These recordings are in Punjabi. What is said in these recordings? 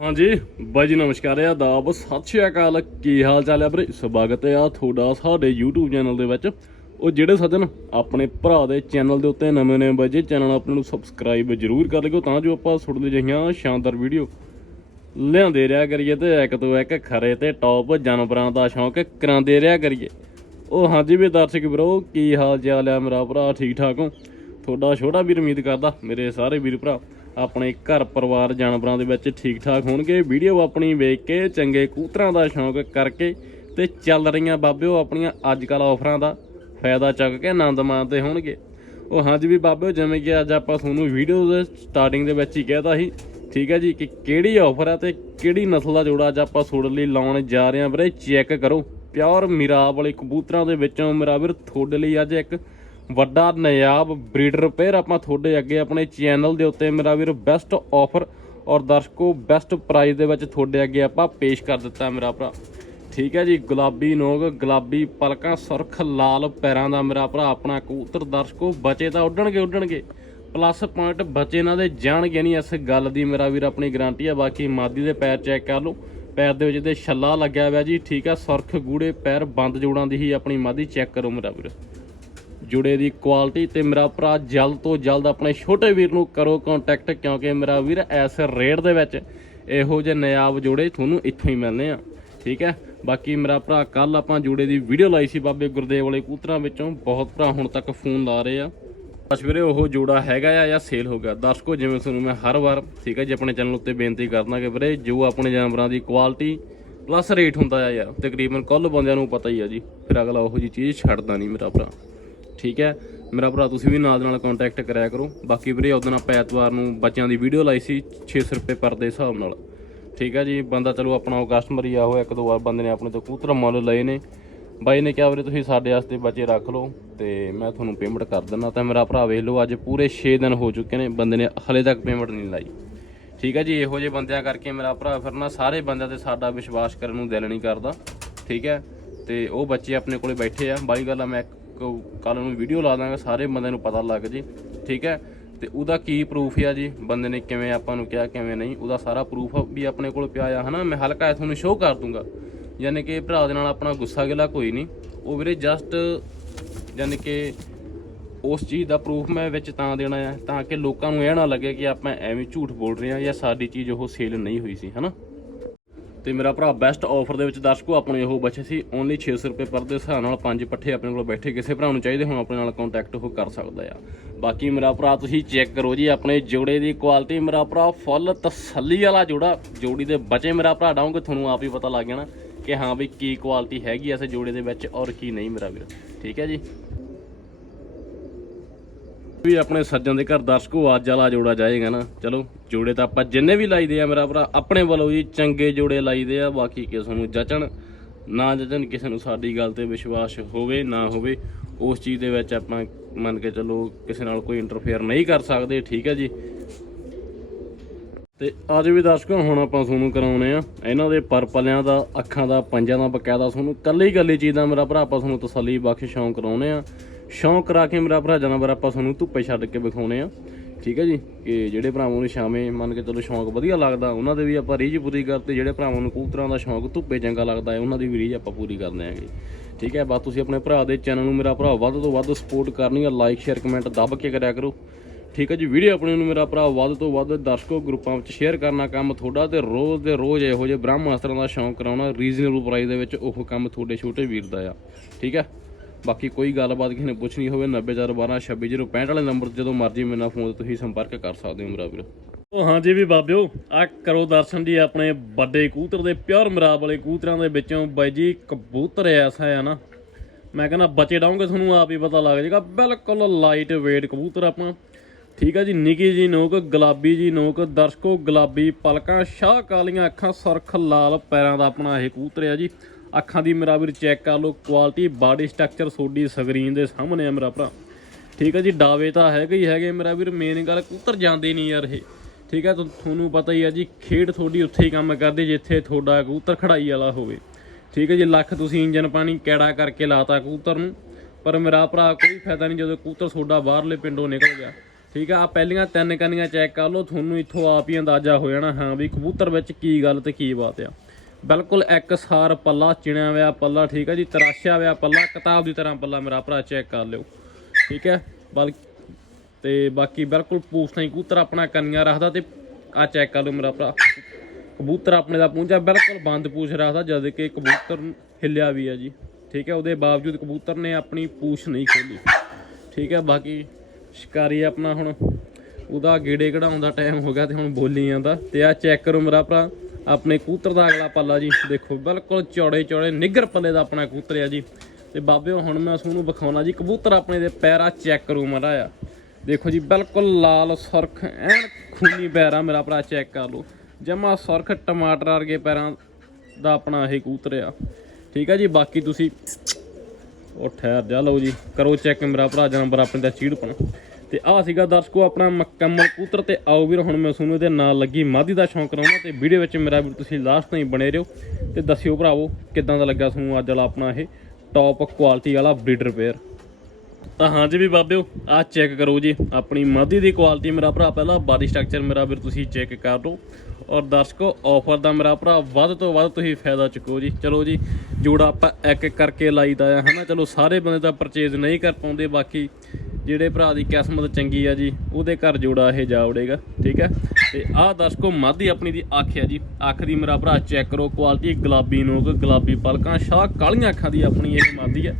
ਹਾਂਜੀ, ਬਾਈ ਜੀ ਨਮਸਕਾਰ ਆ, ਆਦਾਬ, ਸਤਿ ਸ਼੍ਰੀ ਅਕਾਲ। ਕੀ ਹਾਲ ਚਾਲ ਆ ਵੀਰੇ? ਸਵਾਗਤ ਆ ਤੁਹਾਡਾ ਸਾਡੇ YouTube ਚੈਨਲ ਦੇ ਵਿੱਚ। ਉਹ ਜਿਹੜੇ ਸੱਜਣ ਆਪਣੇ ਭਰਾ ਦੇ ਚੈਨਲ ਦੇ ਉੱਤੇ ਨਵੇਂ ਨਵੇਂ ਬਾਈ ਜੀ, ਚੈਨਲ ਆਪਣੇ ਨੂੰ ਸਬਸਕ੍ਰਾਈਬ ਜ਼ਰੂਰ ਕਰ ਲਿਓ ਤਾਂ ਜੋ ਆਪਾਂ ਸੁਣਦੇ ਲਈ ਜਿਹੀਆਂ ਸ਼ਾਨਦਾਰ ਵੀਡੀਓ। ਲਿਆਉਂਦੇ ਰਿਹਾ ਕਰੀਏ ਤੇ ਇੱਕ ਤੋਂ ਇੱਕ ਖਰੇ ਤੇ ਟੌਪ ਜਾਨਵਰਾਂ ਦਾ ਸ਼ੌਂਕ ਕਰਾਉਂਦੇ ਰਿਹਾ ਕਰੀਏ। ਉਹ ਹਾਂਜੀ ਵੀ ਦਰਸ਼ਕ ਵੀਰੋ, ਕੀ ਹਾਲ ਚਾਲ ਆ ਮੇਰਾ ਭਰਾ? ਠੀਕ ਠਾਕ ਹੋ? ਤੁਹਾਡਾ ਛੋਟਾ ਵੀਰ ਉਮੀਦ ਕਰਦਾ ਮੇਰੇ ਸਾਰੇ ਵੀਰ ਭਰਾ ਆਪਣੇ ਘਰ ਪਰਿਵਾਰ ਜਾਨਵਰਾਂ ਦੇ ਵਿੱਚ ਠੀਕ ਠਾਕ ਹੋਣਗੇ। ਵੀਡੀਓ ਆਪਣੀ ਵੇਖ ਕੇ ਚੰਗੇ ਕੂਤਰਾਂ ਦਾ ਸ਼ੌਂਕ ਕਰਕੇ ਤੇ ਚੱਲ ਰਹੀਆਂ ਬਾਬਿਓ ਆਪਣੀਆਂ ਅੱਜ ਕੱਲ ਆਫਰਾਂ ਦਾ ਫਾਇਦਾ ਚੱਕ ਕੇ ਆਨੰਦ ਮਾਣਦੇ ਹੋਣਗੇ। ਉਹ ਹਾਂਜੀ ਵੀ ਬਾਬਿਓ, ਜਿਵੇਂ ਕਿ ਅੱਜ ਆਪਾਂ ਤੁਹਾਨੂੰ ਵੀਡੀਓ ਦੇ ਸਟਾਰਟਿੰਗ ਦੇ ਵਿੱਚ ਹੀ ਕਹਿਤਾ ਸੀ, ਠੀਕ ਹੈ ਜੀ, ਕਿ ਕਿਹੜੀ ਆਫਰ ਹੈ ਤੇ ਕਿਹੜੀ ਨਸਲ ਦਾ ਜੋੜਾ ਅੱਜ ਆਪਾਂ ਤੁਹਾਡੇ ਲਈ ਲਾਉਣ ਜਾ ਰਹੇ ਹਾਂ ਵੀਰੇ। ਚੈੱਕ ਕਰੋ, ਪਿਓਰ ਮਿਰਾਬ ਵਾਲੇ ਕਬੂਤਰਾਂ ਦੇ ਵਿੱਚੋਂ ਮੇਰਾ ਵੀਰ ਤੁਹਾਡੇ ਲਈ ਅੱਜ ਇੱਕ ਵੱਡਾ ਨਾਇਆਬ ਬਰੀਡਰ ਪੇਅਰ ਆਪਾਂ ਤੁਹਾਡੇ ਅੱਗੇ ਆਪਣੇ ਚੈਨਲ ਦੇ ਉੱਤੇ ਮੇਰਾ ਵੀਰ ਬੈਸਟ ਆਫਰ ਔਰ ਦਰਸ਼ਕੋ ਬੈਸਟ ਪ੍ਰਾਈਸ ਦੇ ਵਿੱਚ ਤੁਹਾਡੇ ਅੱਗੇ ਆਪਾਂ ਪੇਸ਼ ਕਰ ਦਿੱਤਾ ਮੇਰਾ ਭਰਾ। ਠੀਕ ਹੈ ਜੀ, ਗੁਲਾਬੀ ਨੋਗ, ਗੁਲਾਬੀ ਪਲਕਾਂ, ਸੁਰਖ ਲਾਲ ਪੈਰਾਂ ਦਾ ਮੇਰਾ ਭਰਾ ਆਪਣਾ ਕਬੂਤਰ। ਦਰਸ਼ਕੋ, ਬਚੇ ਤਾਂ ਉੱਡਣਗੇ ਉੱਡਣਗੇ। ਪਲੱਸ ਪੁਆਇੰਟ ਬਚੇ ਇਹਨਾਂ ਦੇ ਜਾਣਗੇ ਨਹੀਂ, ਇਸ ਗੱਲ ਦੀ ਮੇਰਾ ਵੀਰ ਆਪਣੀ ਗਾਰੰਟੀ ਆ। ਬਾਕੀ ਮਾਦੀ ਦੇ ਪੈਰ ਚੈੱਕ ਕਰ ਲਓ। ਪੈਰ ਦੇ ਵਿੱਚ ਤੇ ਛੱਲਾ ਲੱਗਿਆ ਹੋਇਆ ਜੀ, ਠੀਕ ਆ, ਸੁਰਖ ਗੂੜੇ ਪੈਰ ਬੰਦ ਜੋੜਾਂ ਦੀ ਹੀ ਆਪਣੀ ਮਾਦੀ ਚੈੱਕ ਕਰੋ ਮੇਰਾ ਵੀਰ। ਜੁੜੇ ਦੀ ਕੁਆਲਿਟੀ ਤੇ ਮੇਰਾ ਭਰਾ ਜਲਦ ਤੋਂ ਜਲਦ ਆਪਣੇ ਛੋਟੇ ਵੀਰ ਨੂੰ ਕਰੋ ਕੰਟੈਕਟ ਕਿਉਂਕਿ ਮੇਰਾ ਵੀਰ ਐਸ ਰੇਟ ਦੇ ਵਿੱਚ ਇਹੋ ਜਿਹੇ ਨਿਆਬ ਜੋੜੇ, ਤੁਹਾਨੂੰ ਇੱਥੋਂ ਹੀ ਮਿਲਨੇ ਆ। ਠੀਕ ਹੈ? ਬਾਕੀ ਮੇਰਾ ਭਰਾ ਕੱਲ ਆਪਾਂ ਜੋੜੇ ਦੀ ਵੀਡੀਓ ਲਾਈ ਸੀ ਬਾਬੇ ਗੁਰਦੇਵ ਵਾਲੇ ਕੂਤਰਾਂ ਵਿੱਚੋਂ। ਬਹੁਤ ਭਰਾ ਹੁਣ ਤੱਕ ਫੋਨ ਲਾ ਰਹੇ ਆ। ਬਸ ਵੀਰੇ, ਉਹ ਜੋੜਾ ਹੈਗਾ ਆ ਜਾਂ ਸੇਲ ਹੋ ਗਿਆ? ਦਰਸ਼ਕੋ ਜਿਵੇਂ ਤੁਹਾਨੂੰ ਮੈਂ ਹਰ ਵਾਰ, ਠੀਕ ਹੈ, ਜੀ ਆਪਣੇ ਚੈਨਲ ਉੱਤੇ ਬੇਨਤੀ ਕਰਦਾ ਕਿ ਵੀਰੇ, ਜੋ ਆਪਣੇ ਜਾਨਵਰਾਂ ਦੀ ਕੁਆਲਿਟੀ ਪਲੱਸ ਰੇਟ ਹੁੰਦਾ ਆ ਯਾਰ, ਤਕਰੀਬਨ ਕੁੱਲ ਬੰਦਿਆਂ ਨੂੰ ਪਤਾ ਹੀ ਆ ਜੀ। ਫਿਰ ਅਗਲਾ ਉਹੋ ਜੀ ਚੀਜ਼ ਛੱਡਦਾ ਨਹੀਂ ਮੇਰਾ ਭਰਾ। ਠੀਕ ਹੈ? ਮੇਰਾ ਭਰਾ, ਤੁਸੀਂ ਵੀ ਨਾਲ ਨਾਲ ਕੰਟੈਕਟ ਕਰਿਆ ਕਰੋ। ਬਾਕੀ ਵੀਰੇ ਉਦੋਂ ਆਪਾਂ ਐਤਵਾਰ ਨੂੰ ਬੱਚਿਆਂ ਦੀ ਵੀਡੀਓ ਲਾਈ ਸੀ 600 ਰੁਪਏ ਪਰ ਦੇ ਹਿਸਾਬ ਨਾਲ। ਠੀਕ ਹੈ ਜੀ? ਬੰਦਾ ਚਲੋ ਆਪਣਾ ਉਹ ਕਸਟਮਰ ਹੀ ਆ, ਉਹ ਇੱਕ ਦੋ ਵਾਰ ਬੰਦੇ ਨੇ ਆਪਣੇ ਤੋਂ ਕਬੂਤਰ ਮੁੱਲ ਲਏ ਨੇ। ਬਾਈ ਨੇ ਕਿਹਾ ਵੀਰੇ, ਤੁਸੀਂ ਸਾਡੇ ਵਾਸਤੇ ਬੱਚੇ ਰੱਖ ਲਓ ਤੇ ਮੈਂ ਤੁਹਾਨੂੰ ਪੇਮੈਂਟ ਕਰ ਦਿੰਦਾ ਤਾਂ ਮੇਰਾ ਭਰਾ ਵੇਖ ਲਓ, ਅੱਜ ਪੂਰੇ 6 ਦਿਨ ਹੋ ਚੁੱਕੇ ਨੇ, ਬੰਦੇ ਨੇ ਹਲੇ ਤੱਕ ਪੇਮੈਂਟ ਨਹੀਂ ਲਾਈ। ਠੀਕ ਹੈ ਜੀ? ਇਹੋ ਜਿਹੇ ਬੰਦਿਆਂ ਕਰਕੇ ਮੇਰਾ ਭਰਾ ਫਿਰ ਨਾ ਸਾਰੇ ਬੰਦਿਆਂ ਤੇ ਸਾਡਾ ਵਿਸ਼ਵਾਸ ਕਰਨ ਨੂੰ ਦਿਲ ਨਹੀਂ ਕਰਦਾ। ਠੀਕ ਹੈ? ਤੇ ਉਹ ਬੱਚੇ ਆਪਣੇ ਕੋਲੇ ਬੈਠੇ ਆ। ਬਾਈ ਗੱਲ ਆ, ਮੈਂ ਕੱਲ ਨੂੰ ਵੀਡੀਓ ਲਾ ਦਾਂਗਾ, ਸਾਰੇ ਬੰਦੇ ਨੂੰ ਪਤਾ ਲੱਗ ਜੇ, ਠੀਕ ਹੈ? ਤੇ ਉਹਦਾ ਕੀ ਪ੍ਰੂਫ ਆ ਜੀ? ਬੰਦੇ ਨੇ ਕਿਵੇਂ ਆਪਾਂ ਨੂੰ ਕਿਹਾ, ਕਿਵੇਂ ਨਹੀਂ? ਉਹਦਾ ਸਾਰਾ ਪ੍ਰੂਫ ਵੀ ਆਪਣੇ ਕੋਲ ਪਿਆ ਆ, ਹਨਾ? ਮੈਂ ਹਲਕਾ ਤੁਹਾਨੂੰ ਸ਼ੋਅ ਕਰ ਦੂੰਗਾ। ਯਾਨੀ ਕਿ ਭਰਾ ਦੇ ਨਾਲ ਆਪਣਾ ਗੁੱਸਾ ਗਿਲਾ ਕੋਈ ਨਹੀਂ। ਉਹ ਵੀਰੇ ਜਸਟ ਯਾਨੀ ਕਿ ਉਸ ਚੀਜ਼ ਦਾ ਪ੍ਰੂਫ ਮੈਂ ਵਿੱਚ ਤਾਂ ਦੇਣਾ ਆ, ਤਾਂ ਕਿ ਲੋਕਾਂ ਨੂੰ ਇਹ ਨਾ ਲੱਗੇ ਕਿ ਆਪਾਂ ਐਵੇਂ ਝੂਠ ਬੋਲ ਰਹੇ ਆ ਜਾਂ ਸਾਡੀ ਚੀਜ਼ ਉਹ ਸੇਲ ਨਹੀਂ ਹੋਈ ਸੀ, ਹਨਾ? ਤੇ ਮੇਰਾ ਭਰਾ ਬੈਸਟ ਆਫਰ ਦੇ ਵਿੱਚ ਦਰਸ਼ਕੋ, ਆਪਣੇ ਉਹ ਬਚੇ ਸੀ ਓਨਲੀ 600 ਰੁਪਏ ਪਰ ਦੇ ਹਿਸਾਬ ਨਾਲ ਪੰਜ ਪੱਠੇ ਆਪਣੇ ਕੋਲ ਬੈਠੇ, ਕਿਸੇ ਭਰਾ ਨੂੰ ਚਾਹੀਦੇ ਹੁਣ, ਆਪਣੇ ਨਾਲ ਕੰਟੈਕਟ ਉਹ ਕਰ ਸਕਦਾ ਆ। ਬਾਕੀ ਮੇਰਾ ਭਰਾ ਤੁਸੀਂ ਚੈੱਕ ਕਰੋ ਜੀ ਆਪਣੇ ਜੋੜੇ ਦੀ ਕੁਆਲਿਟੀ ਮੇਰਾ ਭਰਾ ਫੁੱਲ ਤਸੱਲੀ ਵਾਲਾ ਜੋੜਾ, ਜੋੜੀ ਦੇ ਬਚੇ ਮੇਰਾ ਭਰਾ ਡਾਉਂਗੇ ਤੁਹਾਨੂੰ ਆਪ ਹੀ ਪਤਾ ਲੱਗ ਜਾਣਾ ਕਿ ਹਾਂ ਵੀ ਕੀ ਕੁਆਲਿਟੀ ਹੈਗੀ ਐ ਇਸ ਜੋੜੇ ਦੇ ਵਿੱਚ ਔਰ ਕੀ ਨਹੀਂ ਮੇਰਾ ਵੀਰ। ਠੀਕ ਹੈ ਜੀ? ਵੀ ਆਪਣੇ ਸੱਜਣ ਦੇ ਘਰ ਦਰਸ਼ਕੋ, ਅੱਜ ਵਾਲਾ ਜੋੜਾ ਜਾਏਗਾ ਨਾ। ਚਲੋ, ਜੋੜੇ ਤਾਂ ਆਪਾਂ ਜਿੰਨੇ ਵੀ ਲਾਈਦੇ ਆ ਮੇਰਾ ਭਰਾ, ਆਪਣੇ ਵੱਲੋਂ ਜੀ ਚੰਗੇ ਜੋੜੇ ਲਾਈਦੇ ਆ, ਬਾਕੀ ਕਿਸੇ ਨੂੰ ਜਚਣ, ਨਾ ਜਚਣ, ਕਿਸੇ ਨੂੰ ਸਾਡੀ ਗੱਲ ਤੇ ਵਿਸ਼ਵਾਸ ਹੋਵੇ, ਨਾ ਹੋਵੇ, ਉਸ ਚੀਜ਼ ਦੇ ਵਿੱਚ ਆਪਾਂ ਮੰਨ ਕੇ ਚੱਲੋ ਕਿਸੇ ਨਾਲ ਕੋਈ ਇੰਟਰਫੇਅਰ ਨਹੀਂ ਕਰ ਸਕਦੇ, ਠੀਕ ਹੈ ਜੀ? ਤੇ ਅੱਜ ਵੀ ਦਰਸ਼ਕੋ, ਹੁਣ ਆਪਾਂ ਤੁਹਾਨੂੰ ਕਰਾਉਣੇ ਆ, ਇਹਨਾਂ ਦੇ ਪਰਪਲਿਆਂ ਦਾ, ਅੱਖਾਂ ਦਾ, ਪੰਜਾਂ ਦਾ ਬਕਾਇਦਾ ਤੁਹਾਨੂੰ ਕੱਲੀ ਕੱਲੀ ਚੀਜ਼ ਦਾ ਮੇਰਾ ਭਰਾ, ਆਪਾਂ ਤੁਹਾਨੂੰ ਤਸੱਲੀ ਬਖਸ਼ ਸ਼ੌਂਕ ਕਰਾਉਣੇ ਆ। ਸ਼ੌਂਕ ਕਰਾ ਕੇ ਮੇਰਾ ਭਰਾ ਜਾਨਵਰ ਆਪਾਂ ਤੁਹਾਨੂੰ ਧੁੱਪੇ ਛੱਡ ਕੇ ਵਿਖਾਉਣੇ ਆ। ਠੀਕ ਹੈ ਜੀ? ਕਿ ਜਿਹੜੇ ਭਰਾਵਾਂ ਨੂੰ ਸ਼ਾਮੇ ਮੰਨ ਕੇ ਚਲੋ ਸ਼ੌਂਕ ਵਧੀਆ ਲੱਗਦਾ, ਉਹਨਾਂ ਦੇ ਵੀ ਆਪਾਂ ਰੀਝ ਪੂਰੀ ਕਰਤੇ ਜਿਹੜੇ ਭਰਾਵਾਂ ਨੂੰ ਕਬੂਤਰਾਂ ਦਾ ਸ਼ੌਂਕ ਧੁੱਪੇ ਚੰਗਾ ਲੱਗਦਾ ਹੈ, ਉਹਨਾਂ ਦੀ ਵੀ ਰੀਝ ਆਪਾਂ ਪੂਰੀ ਕਰਦੇ ਆਂਗੇ ਠੀਕ ਹੈ? ਬਸ ਤੁਸੀਂ ਆਪਣੇ ਭਰਾ ਦੇ ਚੈਨਲ ਨੂੰ ਮੇਰਾ ਭਰਾ ਵੱਧ ਤੋਂ ਵੱਧ ਸਪੋਰਟ ਕਰਨੀ ਆ ਲਾਈਕ ਸ਼ੇਅਰ ਕਮੈਂਟ ਦੱਬ ਕੇ ਕਰਿਆ ਕਰੋ। ਠੀਕ ਹੈ ਜੀ? ਵੀਡੀਓ ਆਪਣੇ ਨੂੰ ਮੇਰਾ ਭਰਾ ਵੱਧ ਤੋਂ ਵੱਧ ਦਰਸ਼ਕੋ ਗਰੁੱਪਾਂ ਵਿੱਚ ਸ਼ੇਅਰ ਕਰਨਾ ਕੰਮ ਤੁਹਾਡਾ ਤੇ ਰੋਜ਼ ਦੇ ਰੋਜ਼ ਇਹੋ ਜਿਹੇ ਬ੍ਰਹਮਾਸਤਰਾਂ ਦਾ ਸ਼ੌਂਕ ਕਰਾਉਣਾ ਰੀਜ਼ਨੇਬਲ ਪ੍ਰਾਈਸ ਦੇ ਵਿੱਚ ਉਹ ਕੰਮ ਤੁਹਾਡੇ ਛੋਟੇ ਵੀਰ ਦਾ ਆ। ਠੀਕ ਹੈ? ਬਾਕੀ ਕੋਈ ਗੱਲਬਾਤ ਕਿਸੇ ਨੇ ਪੁੱਛਣੀ ਹੋਵੇ 90412 ਵਾਲੇ ਨੰਬਰ ਜਦੋਂ ਮਰਜ਼ੀ ਮੇਰੇ ਨਾਲ ਫੋਨ ਤੇ ਤੁਸੀਂ ਸੰਪਰਕ ਕਰ ਸਕਦੇ ਹੋ ਮੇਰਾ ਵੀਰ। ਉਹ ਹਾਂਜੀ ਵੀ ਬਾਬਿਓ ਆ ਕਰੋ ਦਰਸ਼ਨ ਜੀ ਆਪਣੇ ਵੱਡੇ ਕੂਤਰ ਦੇ, ਪਿਓਰ ਮਰਾਬ ਵਾਲੇ ਕੂਤਰਾਂ ਦੇ ਵਿੱਚੋਂ ਬਾਈ ਜੀ ਕਬੂਤਰ ਐਸਾ ਆ ਨਾ। ਮੈਂ ਕਹਿੰਦਾ ਬਚੇ ਡਾਉਂਗੇ ਤੁਹਾਨੂੰ ਆਪ ਹੀ ਪਤਾ ਲੱਗ ਜਾਏਗਾ, ਬਿਲਕੁਲ ਲਾਈਟ weight ਕਬੂਤਰ ਆਪਣਾ। ਠੀਕ ਆ ਜੀ, ਨਿੱਕੀ ਜੀ ਨੋਕ, ਗੁਲਾਬੀ ਜੀ ਨੋਕ, ਦਰਸ਼ਕੋ ਗੁਲਾਬੀ ਪਲਕਾਂ, ਸ਼ਾਹ ਕਾਲੀਆਂ ਅੱਖਾਂ, ਸੁਰਖ ਲਾਲ ਪੈਰਾਂ ਦਾ ਆਪਣਾ ਇਹ ਕਬੂਤਰ ਆ ਜੀ। ਅੱਖਾਂ ਦੀ ਮੇਰਾ ਵੀਰ ਚੈੱਕ ਕਰ ਲਓ ਕੁਆਲਿਟੀ ਬਾਡੀ ਸਟਰਕਚਰ ਸੋਡੀ ਸਕਰੀਨ ਦੇ ਸਾਹਮਣੇ ਆ ਮੇਰਾ ਭਰਾ। ਠੀਕ ਹੈ ਜੀ, ਡਾਵੇ ਤਾਂ ਹੈਗੇ ਹੀ ਹੈਗੇ ਮੇਰਾ ਵੀਰ ਮੇਨ ਗੱਲ ਕਬੂਤਰ ਜਾਂਦੇ ਨਹੀਂ ਯਾਰ ਇਹ। ਠੀਕ ਹੈ ਤੁਹਾਨੂੰ ਪਤਾ ਹੀ ਆ ਜੀ, ਖੇਡ ਤੁਹਾਡੀ ਉੱਥੇ ਹੀ ਕੰਮ ਕਰਦੇ ਜਿੱਥੇ ਤੁਹਾਡਾ ਕਬੂਤਰ ਖੜਾਈ ਵਾਲਾ ਹੋਵੇ। ਠੀਕ ਹੈ ਜੀ, ਲੱਖ ਤੁਸੀਂ ਇੰਜਨ ਪਾਣੀ ਕੈੜਾ ਕਰਕੇ ਲਾਤਾ ਕਬੂਤਰ ਨੂੰ, ਪਰ ਮੇਰਾ ਭਰਾ ਕੋਈ ਫਾਇਦਾ ਨਹੀਂ ਜਦੋਂ ਕਬੂਤਰ ਤੁਹਾਡਾ ਬਾਹਰਲੇ ਪਿੰਡੋਂ ਨਿਕਲ ਗਿਆ। ਠੀਕ ਆ ਆ ਪਹਿਲੀਆਂ ਤਿੰਨ ਕੰਨੀਆਂ ਚੈੱਕ ਕਰ ਲਓ, ਤੁਹਾਨੂੰ ਇੱਥੋਂ ਆਪ ਹੀ ਅੰਦਾਜ਼ਾ ਹੋ ਜਾਣਾ, ਹਾਂ ਵੀ ਕਬੂਤਰ ਵਿੱਚ ਕੀ ਗੱਲ ਤੇ ਕੀ ਬਾਤ ਆ। ਬਿਲਕੁਲ ਇੱਕ ਸਾਰ ਪੱਲਾ, ਚਿਣਿਆ ਹੋਇਆ ਪੱਲਾ, ਠੀਕ ਹੈ ਜੀ, ਤਰਾਸ਼ਿਆ ਹੋਇਆ ਪੱਲਾ, ਕਿਤਾਬ ਦੀ ਤਰ੍ਹਾਂ ਪੱਲਾ ਮੇਰਾ ਭਰਾ ਚੈੱਕ ਕਰ ਲਿਓ, ਠੀਕ ਹੈ, ਬਲ, ਤੇ ਬਾਕੀ ਬਿਲਕੁਲ ਪੂਛ ਨਹੀਂ, ਕਬੂਤਰ ਆਪਣਾ ਕੰਨੀਆਂ ਰੱਖਦਾ ਤੇ ਆ ਚੈੱਕ ਕਰ ਲਓ ਮੇਰਾ ਭਰਾ, ਕਬੂਤਰ ਆਪਣੇ ਦਾ ਪੂੰਝਾ ਬਿਲਕੁਲ ਬੰਦ ਪੂਛ ਰੱਖਦਾ ਜਦ ਕਿ ਕਬੂਤਰ ਹਿੱਲਿਆ ਵੀ ਆ ਜੀ, ਠੀਕ ਹੈ, ਉਹਦੇ ਬਾਵਜੂਦ ਕਬੂਤਰ ਨੇ ਆਪਣੀ ਪੂਛ ਨਹੀਂ ਖੋਲੀ, ਠੀਕ ਹੈ, ਬਾਕੀ ਸ਼ਿਕਾਰੀ ਆਪਣਾ ਹੁਣ ਉਹਦਾ ਗੇੜੇ ਕਢਾਉਣ ਦਾ ਟਾਈਮ ਹੋ ਗਿਆ ਤੇ ਹੁਣ ਬੋਲੀ ਜਾਂਦਾ, ਤੇ ਆ ਚੈੱਕ ਕਰੋ ਮੇਰਾ ਭਰਾ ਆਪਣੇ ਕੂਤਰ ਦਾ ਅਗਲਾ ਪੱਲਾ ਜੀ। ਦੇਖੋ, ਬਿਲਕੁਲ ਚੌੜੇ ਚੌੜੇ ਨਿੱਗਰ ਪੱਲੇ ਦਾ ਆਪਣਾ ਕਬੂਤਰ ਆ ਜੀ। ਤੇ ਬਾਬਿਓ, ਹੁਣ ਮੈਂ ਤੁਹਾਨੂੰ ਵਿਖਾਉਣਾ ਜੀ, ਕਬੂਤਰ ਆਪਣੇ ਦੇ ਪੈਰਾ ਚੈੱਕ ਕਰੋ ਮਾੜਾ ਆ ਦੇਖੋ ਜੀ, ਬਿਲਕੁਲ ਲਾਲ ਸੁਰਖ, ਐਨ ਖੂਨੀ ਪੈਰਾ ਮੇਰਾ ਭਰਾ ਚੈੱਕ ਕਰ ਲਓ। ਜਮਾ ਸੁਰਖ ਟਮਾਟਰ ਵਰਗੇ ਪੈਰਾਂ ਦਾ ਆਪਣਾ ਇਹ ਕਬੂਤਰ ਆ। ਠੀਕ ਆ ਜੀ, ਬਾਕੀ ਤੁਸੀਂ ਉਹ ਠਹਿਰ ਜਾ ਲਓ ਜੀ। ਕਰੋ ਚੈੱਕ ਮੇਰਾ ਭਰਾ ਜਨੰਬਰ ਆਪਣੇ ਦਾ ਚੀੜਪਣ। ਤੇ ਆਹ ਸੀਗਾ ਦਰਸ਼ਕੋ ਆਪਣਾ ਮੁਕੰਮਲ ਕਬੂਤਰ ਤੇ ਆਓ ਵੀਰ, ਹੁਣ ਮੈਂ ਤੁਹਾਨੂੰ ਇਹਦੇ ਨਾਲ ਲੱਗੀ ਮਾਦੀ ਦਾ ਸ਼ੌਂਕ ਕਰਾਉਣਾ ਤੇ ਵੀਡੀਓ ਵਿੱਚ ਮੇਰਾ ਵੀ ਤੁਸੀਂ ਲਾਸਟ ਤਾਈਂ ਬਣੇ ਰਹੋ ਤੇ ਦੱਸਿਓ ਭਰਾਵੋ, ਕਿੱਦਾਂ ਦਾ ਲੱਗਾ ਤੁਹਾਨੂੰ ਅੱਜ ਵਾਲਾ ਆਪਣਾ ਇਹ ਟੌਪ ਕੁਆਲਿਟੀ ਵਾਲਾ ਬਰੀਡਰ ਪੇਅਰ ਤਾਂ ਹਾਂ ਜੀ ਵੀ ਬਾਬਿਓ, ਆਹ ਚੈੱਕ ਕਰੋ ਜੀ, ਆਪਣੀ ਮਾਦੀ ਦੀ ਕੁਆਲਿਟੀ ਮੇਰਾ ਭਰਾ, ਪਹਿਲਾਂ ਬਾਡੀ ਸਟਰਕਚਰ ਮੇਰਾ ਵੀਰ ਤੁਸੀਂ ਚੈੱਕ ਕਰ ਲਓ। ਔਰ ਦਰਸ਼ਕੋ ਆਫਰ ਦਾ ਮੇਰਾ ਭਰਾ, ਵੱਧ ਤੋਂ ਵੱਧ ਤੁਸੀਂ ਫਾਇਦਾ ਚੁੱਕੋ ਜੀ। ਚਲੋ ਜੀ, ਜੋੜਾ ਆਪਾਂ ਇੱਕ ਇੱਕ ਕਰਕੇ ਲਾਈਦਾ ਆ ਹਨਾ, ਚਲੋ ਸਾਰੇ ਬੰਦੇ ਤਾਂ ਪਰਚੇਜ਼ ਨਹੀਂ ਕਰ ਪਾਉਂਦੇ, ਬਾਕੀ ਜਿਹੜੇ ਭਰਾ ਦੀ ਕਿਸਮਤ ਚੰਗੀ ਆ ਜੀ, ਉਹਦੇ ਘਰ ਜੋੜਾ ਇਹ ਜਾ ਵੜੇਗਾ ਠੀਕ ਹੈ ਤੇ ਆਹ ਦਰਸ਼ਕੋ ਮਾਦੀ ਆਪਣੀ ਦੀ ਅੱਖ ਆ ਜੀ। ਅੱਖ ਦੀ ਮੇਰਾ ਭਰਾ ਚੈੱਕ ਕਰੋ ਕੁਆਲਿਟੀ ਗੁਲਾਬੀ ਨੋਕ, ਗੁਲਾਬੀ ਪਲਕਾਂ, ਸ਼ਾਹ ਕਾਲੀਆਂ ਅੱਖਾਂ ਦੀ ਆਪਣੀ ਇਹ ਮਾਦੀ ਆ,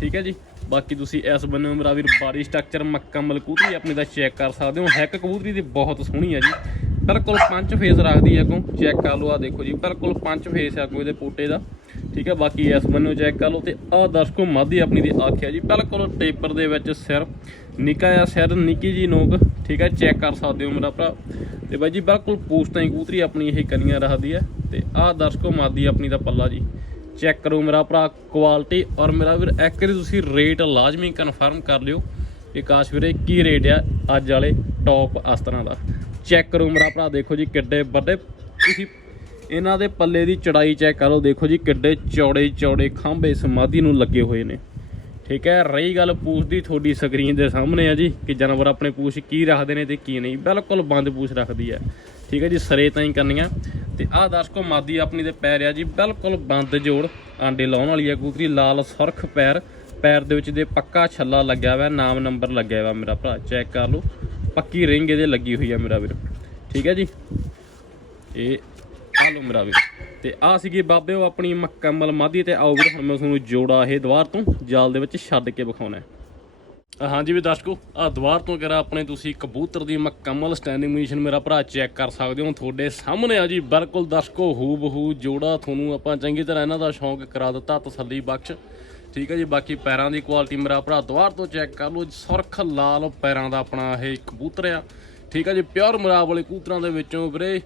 ਠੀਕ ਹੈ ਜੀ? ਬਾਕੀ ਤੁਸੀਂ ਇਸ ਬੰਨੇ ਮੇਰਾ ਵੀਰ ਬਾਡੀ ਸਟਰਕਚਰ ਮੁਕੰਮਲ ਕਬੂਤਰੀ ਆਪਣੀ ਦਾ ਚੈੱਕ ਕਰ ਸਕਦੇ ਹੋ। ਹੈਕ ਕਬੂਤਰੀ ਦੀ ਬਹੁਤ ਸੋਹਣੀ ਹੈ ਜੀ। ਬਿਲਕੁਲ ਪੰਜ ਫੇਸ ਰੱਖਦੀ ਹੈ ਅੱਗੋਂ, ਚੈੱਕ ਕਰ ਲਓ ਆ ਦੇਖੋ ਜੀ, ਬਿਲਕੁਲ ਪੰਜ ਫੇਸ ਆ ਅੱਗੋਂ ਇਹਦੇ ਪੋਟੇ ਦਾ। ਠੀਕ ਹੈ, ਬਾਕੀ ਇਸ ਬੰਨੇ ਚੈੱਕ ਕਰ ਲਓ ਤੇ ਆਹ ਦਰਸ਼ਕੋ ਮਾਦੀ ਆਪਣੀ ਦੀ ਆਖਿਆ ਜੀ। ਬਿਲਕੁਲ ਟੇਪਰ ਦੇ ਵਿੱਚ ਸਿਰ, ਨਿੱਕਾ ਆ ਸਿਰ, ਨਿੱਕੀ ਜੀ ਨੋਕ, ਠੀਕ ਹੈ ਚੈੱਕ ਕਰ ਸਕਦੇ ਹੋ ਮੇਰਾ ਭਰਾ। ਤੇ ਬਾਈ ਜੀ, ਬਿਲਕੁਲ ਪੋਸਟਾਂ ਹੀ ਕਬੂਤਰੀ ਆਪਣੀ ਇਹ ਕਨੀਆਂ ਰੱਖਦੀ ਹੈ। ਤੇ ਆਹ ਦਰਸ਼ਕੋ ਮਾਦੀ ਆਪਣੀ ਦਾ ਪੱਲਾ ਜੀ। ਚੈੱਕ ਕਰੋ ਮੇਰਾ ਭਰਾ ਕੁਆਲਿਟੀ ਔਰ ਮੇਰਾ ਵੀਰ, ਇੱਕ ਵਾਰੀ ਤੁਸੀਂ ਰੇਟ ਲਾਜ਼ਮੀ ਕਨਫਰਮ ਕਰ ਲਿਓ। ਕਿ ਕਾਸ਼ ਵੀਰੇ, ਕੀ ਰੇਟ ਆ ਅੱਜ ਵਾਲੇ ਟੌਪ ਅਸਤਰਾਂ ਦਾ? ਚੈੱਕ ਕਰੋ ਮੇਰਾ ਭਰਾ, ਦੇਖੋ ਜੀ ਕਿੱਡੇ ਵੱਡੇ। ਤੁਸੀਂ ਇਹਨਾਂ ਦੇ ਪੱਲੇ ਦੀ ਚੜਾਈ ਚੈੱਕ ਕਰੋ ਦੇਖੋ ਜੀ, ਕਿੱਡੇ ਚੌੜੇ ਚੌੜੇ ਖੰਭੇ ਸਮਾਧੀ ਨੂੰ ਲੱਗੇ ਹੋਏ ਨੇ। ਠੀਕ ਹੈ, ਰਹੀ ਗੱਲ ਪੂਛ ਦੀ ਤੁਹਾਡੀ ਸਕਰੀਨ ਦੇ ਸਾਹਮਣੇ ਆ ਜੀ, ਕਿ ਜਾਨਵਰ ਆਪਣੇ ਪੂਛ ਕੀ ਰੱਖਦੇ ਨੇ ਤੇ ਕੀ ਨਹੀਂ। ਬਿਲਕੁਲ ਬੰਦ ਪੂਛ ਰੱਖਦੀ ਹੈ। ਠੀਕ ਹੈ ਜੀ, ਸਰੇ ਤਾਂ ਹੀ ਕਰਨੀਆਂ। ਤੇ ਆਹ ਦਰਸ਼ਕੋ, ਮਾਦੀ ਆਪਣੀ ਦੇ ਪੈਰ ਆ ਜੀ, ਬਿਲਕੁਲ ਬੰਦ ਜੋੜ ਆਂਡੇ ਲਾਉਣ ਵਾਲੀ ਹੈ ਕਬੂਤਰੀ, ਲਾਲ ਸੁਰਖ ਪੈਰ। ਪੈਰ ਦੇ ਵਿੱਚ ਦੇ ਪੱਕਾ ਛੱਲਾ ਲੱਗਿਆ ਹੋਇਆ, ਨਾਮ ਨੰਬਰ ਲੱਗਿਆ ਹੋਇਆ ਮੇਰਾ ਭਰਾ, ਚੈੱਕ ਕਰ ਲਓ। ਪੱਕੀ ਰਿੰਗ ਇਹਦੇ ਲੱਗੀ ਹੋਈ ਆ ਮੇਰਾ ਵੀਰ। ਠੀਕ ਹੈ ਜੀ। ਇਹ ਆ ਲਓ ਮੇਰਾ ਵੀ ਤੇ ਆ ਸੀਗੀ ਬਾਬੇ ਉਹ ਆਪਣੀ ਮੁਕੰਮਲ ਮਾਦੀ ਤੇ ਆਓ ਵੀਰ, ਹੁਣ ਮੈਂ ਤੁਹਾਨੂੰ ਜੋੜਾ ਇਹ ਦੁਆਰ ਤੋਂ ਜਾਲ ਦੇ ਵਿੱਚ ਛੱਡ ਕੇ ਵਿਖਾਉਣਾ ਹਾਂਜੀ ਵੀ ਦਰਸ਼ਕੋ ਆ ਦੁਆਰ ਤੋਂ ਕਰਾ ਆਪਣੇ ਤੁਸੀਂ ਕਬੂਤਰ ਦੀ ਮੁਕੰਮਲ ਸਟੈਂਡਿੰਗ ਪੋਜੀਸ਼ਨ ਮੇਰਾ ਭਰਾ ਚੈੱਕ ਕਰ ਸਕਦੇ ਹੋ। ਤੁਹਾਡੇ ਸਾਹਮਣੇ ਆ ਜੀ, ਬਿਲਕੁਲ ਦਰਸ਼ਕੋ ਹੂ ਬਹੂ ਜੋੜਾ ਤੁਹਾਨੂੰ ਆਪਾਂ ਚੰਗੀ ਤਰ੍ਹਾਂ ਇਹਨਾਂ ਦਾ ਸ਼ੌਂਕ ਕਰਾ ਦਿੱਤਾ, ਤਸੱਲੀ ਬਖਸ਼। ਠੀਕ ਹੈ ਜੀ, ਬਾਕੀ ਪੈਰਾਂ ਦੀ ਕੁਆਲਿਟੀ ਮੇਰਾ ਭਰਾ ਦੁਆਰ ਤੋਂ ਚੈੱਕ ਕਰ ਲਓ। ਸੁਰਖ ਲਾਲ ਪੈਰਾਂ ਦਾ ਆਪਣਾ ਇਹ ਕਬੂਤਰ ਆ। ਠੀਕ ਹੈ ਜੀ ਪਿਓਰ ਮਰਾਬ ਵਾਲੇ ਕਬੂਤਰਾਂ ਦੇ ਵਿੱਚੋਂ ਵੀਰੇ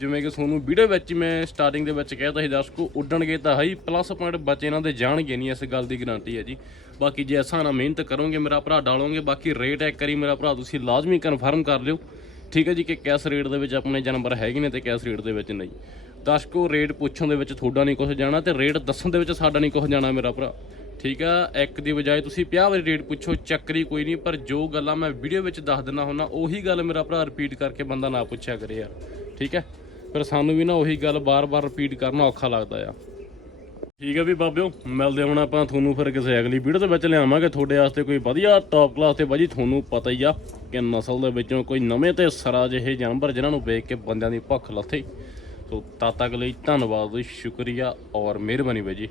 ਜਿਵੇਂ ਕਿ ਤੁਹਾਨੂੰ ਵੀਡੀਓ ਵਿੱਚ ਹੀ ਮੈਂ ਸਟਾਰਟਿੰਗ ਦੇ ਵਿੱਚ ਕਹਿਤਾ ਸੀ, ਦਰਸ਼ਕੋ, ਉੱਡਣਗੇ ਤਾਂ ਹੈ ਹੀ ਪਲੱਸ ਪੁਆਇੰਟ ਬੱਚੇ ਇਹਨਾਂ ਦੇ ਜਾਣਗੇ ਨਹੀਂ, ਇਸ ਗੱਲ ਦੀ ਗਾਰੰਟੀ ਹੈ ਜੀ। ਬਾਕੀ ਜੇ ਐਸਾ ਨਾ ਮਿਹਨਤ ਕਰੋਗੇ, ਮੇਰਾ ਭਰਾ ਡਾਲੋਗੇ, ਬਾਕੀ ਰੇਟ ਇੱਕ ਕਰੀ, ਮੇਰਾ ਭਰਾ ਤੁਸੀਂ ਲਾਜ਼ਮੀ ਕਨਫਰਮ ਕਰ ਲਿਓ। ਠੀਕ ਹੈ ਜੀ ਕਿ ਕਿਸ ਰੇਟ ਦੇ ਵਿੱਚ ਆਪਣੇ ਜਾਨਵਰ ਹੈਗੇ ਨੇ ਤੇ ਕਿਸ ਰੇਟ ਦੇ ਵਿੱਚ ਨਹੀਂ। ਦਰਸ਼ਕੋ ਰੇਟ ਪੁੱਛਣ ਦੇ ਵਿੱਚ ਤੁਹਾਡਾ ਨਹੀਂ ਕੁਝ ਜਾਣਾ ਤੇ ਰੇਟ ਦੱਸਣ ਦੇ ਵਿੱਚ ਸਾਡਾ ਨਹੀਂ ਕੁਝ ਜਾਣਾ, ਮੇਰਾ ਭਰਾ। ਠੀਕ ਆ ਇੱਕ ਦੀ ਬਜਾਏ ਤੁਸੀਂ 50 ਵਾਰੀ ਰੇਟ ਪੁੱਛੋ, ਚੱਕਰੀ ਕੋਈ ਨਹੀਂ, ਪਰ ਜੋ ਗੱਲਾਂ ਮੈਂ ਵੀਡੀਓ ਵਿੱਚ ਦੱਸ ਦਿੰਦਾ ਹੁੰਦਾ ਉਹੀ ਗੱਲ ਮੇਰਾ ਭਰਾ ਰਿਪੀਟ ਕਰਕੇ ਬੰਦਾ ਨਾ ਪੁੱਛਿਆ ਕਰੇ ਯਾਰ। ਠੀਕ ਹੈ? ਫਿਰ ਸਾਨੂੰ ਵੀ ਨਾ ਉਹੀ ਗੱਲ ਬਾਰ-ਬਾਰ ਰਿਪੀਟ ਕਰਨਾ ਔਖਾ ਲੱਗਦਾ ਆ। ਠੀਕ ਹੈ ਵੀ ਬਾਬਿਓ, ਮਿਲਦੇ ਹੁਣ ਆਪਾਂ ਤੁਹਾਨੂੰ ਫਿਰ ਕਿਸੇ ਅਗਲੀ ਵੀਡੀਓ ਦੇ ਵਿੱਚ ਲਿਆਵਾਂਗੇ। ਤੁਹਾਡੇ ਵਾਸਤੇ ਕੋਈ ਵਧੀਆ ਟੌਪ ਕਲਾਸ ਤੇ ਬਾਜੀ, ਤੁਹਾਨੂੰ ਪਤਾ ਹੀ ਆ ਕਿ ਨਸਲ ਦੇ ਵਿੱਚੋਂ ਕੋਈ ਨਵੇਂ ਤੇ ਸਰਾ ਜਿਹੇ ਜਾਨਵਰ ਜਿਨ੍ਹਾਂ ਨੂੰ ਵੇਖ ਕੇ ਬੰਦਿਆਂ ਦੀ ਭੁੱਖ ਲੱਥੇ। ਸੋ ਤਦ ਤੱਕ ਲਈ ਧੰਨਵਾਦ, ਸ਼ੁਕਰੀਆ ਔਰ ਮਿਹਰਬਾਨੀ ਬਾਈ ਜੀ